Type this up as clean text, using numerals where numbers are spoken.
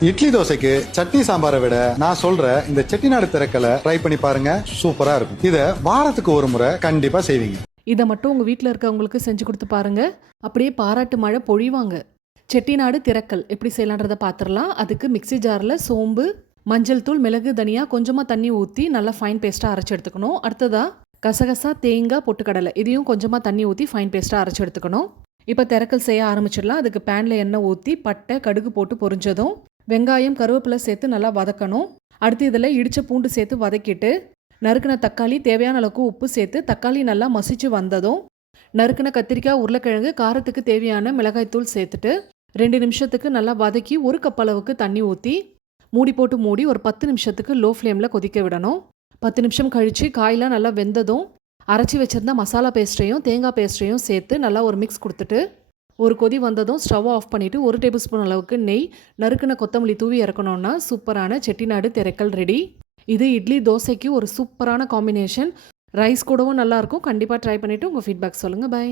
இட்லி தோசைக்கு சட்னி சாம்பாரை விட நான் சொல்ற இந்த செட்டிநாடு திரக்கலை ட்ரை பண்ணி பாருங்க, சூப்பரா இருக்கும். இத வாரத்துக்கு ஒரு முறை கண்டிப்பா செய்வீங்க. இதை மட்டும் உங்கள் வீட்டில் இருக்கவங்களுக்கு செஞ்சு கொடுத்து பாருங்க, அப்படியே பாராட்டு மழை பொழிவாங்க. செட்டிநாடு திரக்கல் எப்படி செய்யலான்றதை பார்த்துடலாம். அதுக்கு மிக்ஸி ஜாரில் சோம்பு, மஞ்சள் தூள், மிளகு, தனியா கொஞ்சமாக தண்ணி ஊற்றி நல்லா ஃபைன் பேஸ்ட்டாக அரைச்சி எடுத்துக்கணும். அடுத்ததாக கசகசா, தேங்காய், பொட்டுக்கடலை இதையும் கொஞ்சமாக தண்ணி ஊற்றி ஃபைன் பேஸ்ட்டாக அரைச்சி எடுத்துக்கணும். இப்போ திரக்கல் செய்ய ஆரம்பிச்சிடலாம். அதுக்கு பேனில் எண்ணெய் ஊற்றி பட்டை, கடுகு போட்டு பொரிஞ்சதும் வெங்காயம், கருவேப்பிலை சேர்த்து நல்லா வதக்கணும். அடுத்து இதில் இடித்த பூண்டு சேர்த்து வதக்கிட்டு நறுக்கின தக்காளி, தேவையான அளவுக்கு உப்பு சேர்த்து தக்காளி நல்லா மசிச்சு வந்ததும் நறுக்கின கத்திரிக்காய், உருளைக்கிழங்கு, காரத்துக்கு தேவையான மிளகாய்த்தூள் சேர்த்துட்டு 2 நிமிஷத்துக்கு நல்லா வதக்கி 1 கப் அளவுக்கு தண்ணி ஊற்றி மூடி போட்டு மூடி ஒரு 10 நிமிஷத்துக்கு லோ ஃப்ளேமில் கொதிக்க விடணும். 10 நிமிஷம் கழித்து காயெலாம் நல்லா வெந்ததும் அரைச்சி வச்சுருந்த மசாலா பேஸ்ட்டையும் தேங்காய் பேஸ்ட்டையும் சேர்த்து நல்லா ஒரு மிக்ஸ் கொடுத்துட்டு ஒரு கொதி வந்ததும் ஸ்டவ் ஆஃப் பண்ணிவிட்டு 1 டேபிள் ஸ்பூன் அளவுக்கு நெய், நறுக்கின கொத்தமல்லி தூவி இறக்கணுன்னா சூப்பரான செட்டிநாடு திரக்கல் ரெடி. இது இட்லி தோசைக்கு ஒரு சூப்பரான காம்பினேஷன். ரைஸ் கூடவும் நல்லாயிருக்கும். கண்டிப்பாக ட்ரை பண்ணிவிட்டு உங்கள் ஃபீட்பேக் சொல்லுங்கள். பை.